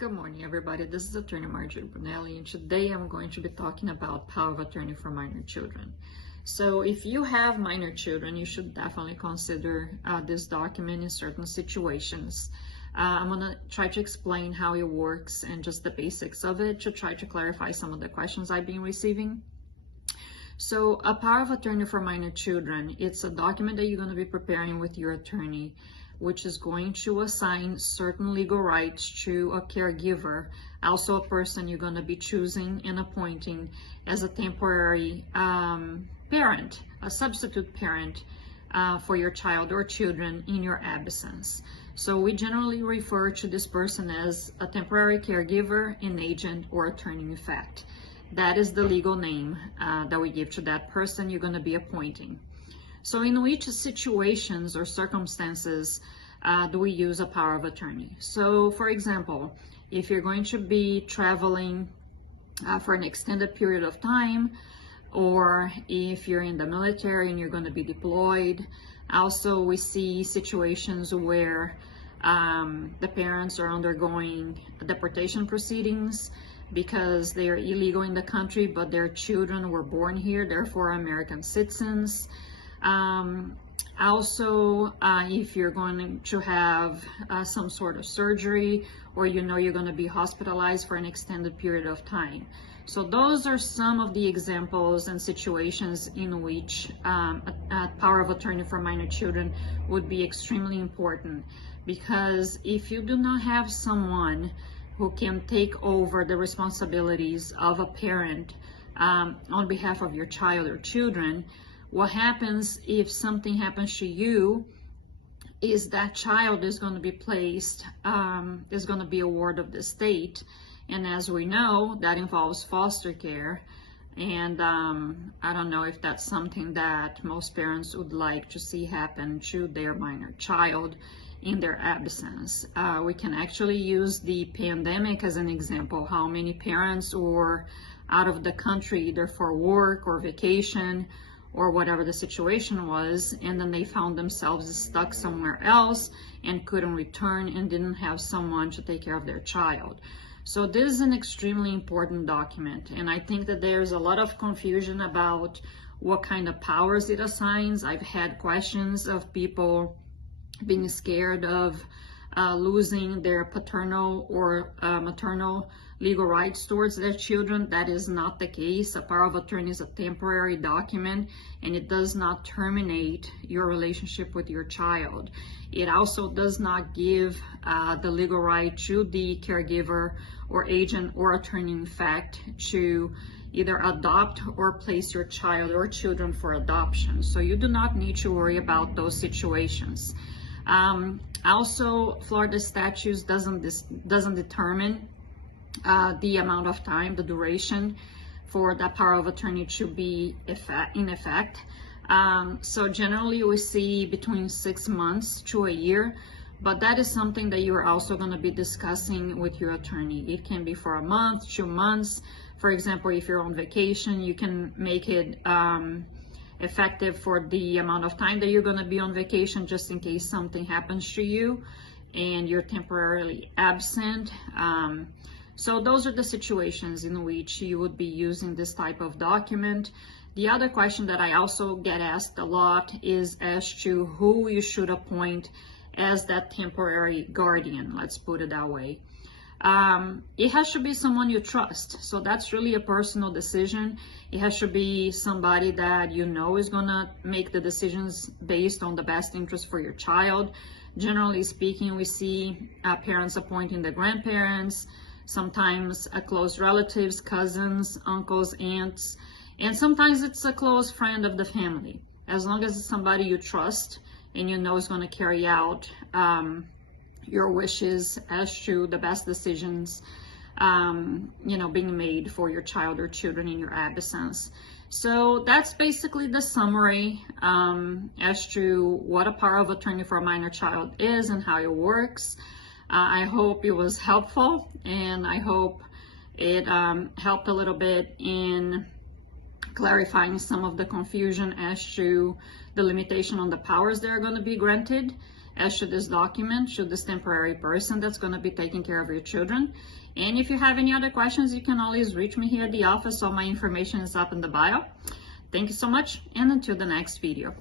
Good morning, everybody. This is Attorney Marjorie Brunelli, and today I'm going to be talking about power of attorney for minor children. So if you have minor children, you should definitely consider this document in certain situations. I'm going to try to explain how it works and just the basics of it to try to clarify some of the questions I've been receiving. So a power of attorney for minor children, it's a document that you're going to be preparing with your attorney, which is going to assign certain legal rights to a caregiver, also a person you're going to be choosing and appointing as a temporary parent, a substitute parent for your child or children in your absence. So we generally refer to this person as a temporary caregiver, an agent, or attorney in fact. That is the legal name that we give to that person you're going to be appointing. So in which situations or circumstances do we use a power of attorney? So for example, if you're going to be traveling for an extended period of time, or if you're in the military and you're going to be deployed. Also, we see situations where the parents are undergoing deportation proceedings because they are illegal in the country, but their children were born here, therefore American citizens. Also, if you're going to have some sort of surgery, or you're going to be hospitalized for an extended period of time. So those are some of the examples and situations in which a power of attorney for minor children would be extremely important, because if you do not have someone who can take over the responsibilities of a parent on behalf of your child or children, what happens if something happens to you is that child is going to be placed, is going to be a ward of the state. And as we know, that involves foster care. And I don't know if that's something that most parents would like to see happen to their minor child in their absence. We can actually use the pandemic as an example, how many parents were out of the country either for work or vacation or whatever the situation was, and then they found themselves stuck somewhere else and couldn't return and didn't have someone to take care of their child. So this is an extremely important document, and I think that there's a lot of confusion about what kind of powers it assigns. I've had questions of people being scared of losing their paternal or maternal legal rights towards their children. That is not the case. A power of attorney is a temporary document, and it does not terminate your relationship with your child. It also does not give the legal right to the caregiver or agent or attorney in fact to either adopt or place your child or children for adoption. So you do not need to worry about those situations. Also, Florida statutes doesn't determine the amount of time, the duration for that power of attorney to be in effect. So generally we see between 6 months to a year, but that is something that you're also going to be discussing with your attorney. It can be for a month, 2 months. For example, if you're on vacation, you can make it effective for the amount of time that you're going to be on vacation, just in case something happens to you and you're temporarily absent. So those are the situations in which you would be using this type of document. The other question that I also get asked a lot is as to who you should appoint as that temporary guardian, let's put it that way. It has to be someone you trust. So that's really a personal decision. It has to be somebody that you know is gonna make the decisions based on the best interest for your child. Generally speaking, we see parents appointing the grandparents, sometimes close relatives, cousins, uncles, aunts, and sometimes it's a close friend of the family. As long as it's somebody you trust and you know is going to carry out your wishes as to the best decisions being made for your child or children in your absence. So that's basically the summary as to what a power of attorney for a minor child is and how it works. I hope it was helpful, and I hope it helped a little bit in clarifying some of the confusion as to the limitation on the powers that are going to be granted. as should this document, should this temporary person that's going to be taking care of your children. And if you have any other questions, you can always reach me here at the office. All my information is up in the bio. Thank you so much, and until the next video.